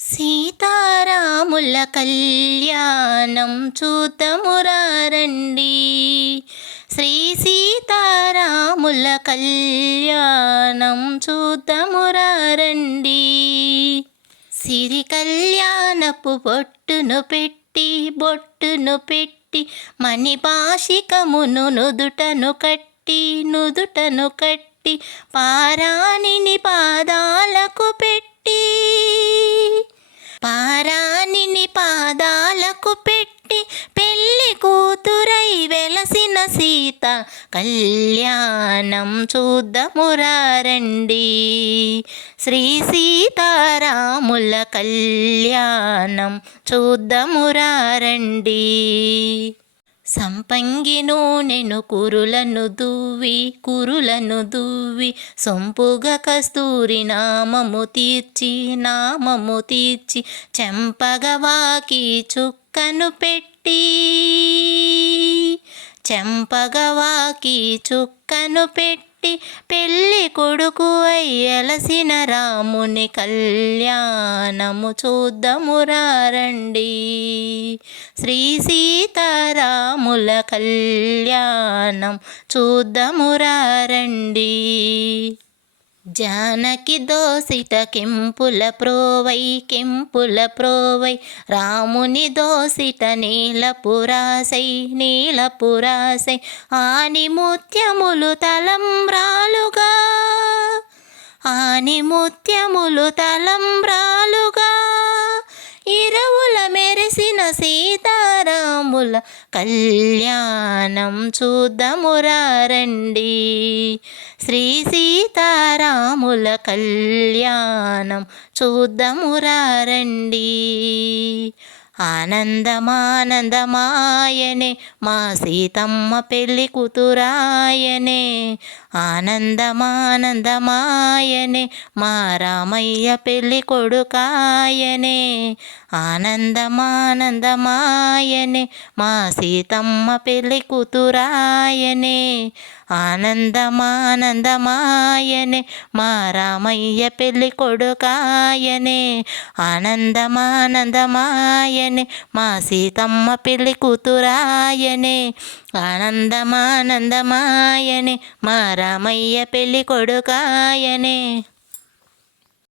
సీతారాముల కళ్యాణం చూతమురారండి. శ్రీ సీతారాముల కళ్యాణం చూతమురారండి. సిరి కళ్యాణపు బొట్టును పెట్టి మణిపాశికమును నుదుటను కట్టి పారాణిని పాదాలకు పెట్టి పెళ్లి కూతురై వెలసిన సీత కళ్యాణం చూద్దామురారండి. శ్రీ సీతారాముల కళ్యాణం చూద్దామురారండి. సంపంగి నూనెను కురులను దువ్వి సొంపుగా కస్తూరి నామము తీర్చి చెంపగవాకి చుక్కను పెట్టి పెళ్లి కొడుకు అయ్యలసిన రాముని కళ్యాణము చూద్దామురారండి. శ్రీ సీతారాముల కళ్యాణం చూద్దామురారండి. జానకి దోసిట కెంపుల ప్రోవై రాముని దోసిట నీలపురాసై ఆని ముత్యములు తలంబ్రాలుగా ఇరవుల మెరిసిన సీతారాముల కళ్యాణం చూద్దామురారండి. శ్రీ సీతారాముల కళ్యాణం చూద్దామురారండి. ఆనందమానందమాయనే మా సీతమ్మ పెళ్లి కూతురాయనే. ఆనందమానందమాయనే మా రామయ్య పెళ్లి కొడుకాయనే. ఆనందమానందమాయనే మా సీతమ్మ పెళ్లి కూతురాయనే. ఆనందమానందమాయనే మా రామయ్య పెళ్లి కొడుకాయనే. ఆనందమానందమాయనే మా సీతమ్మ పెళ్లి కూతురాయనే. ఆనందమానందమాయనే మా రామయ్య పెళ్లి కొడుకాయనే.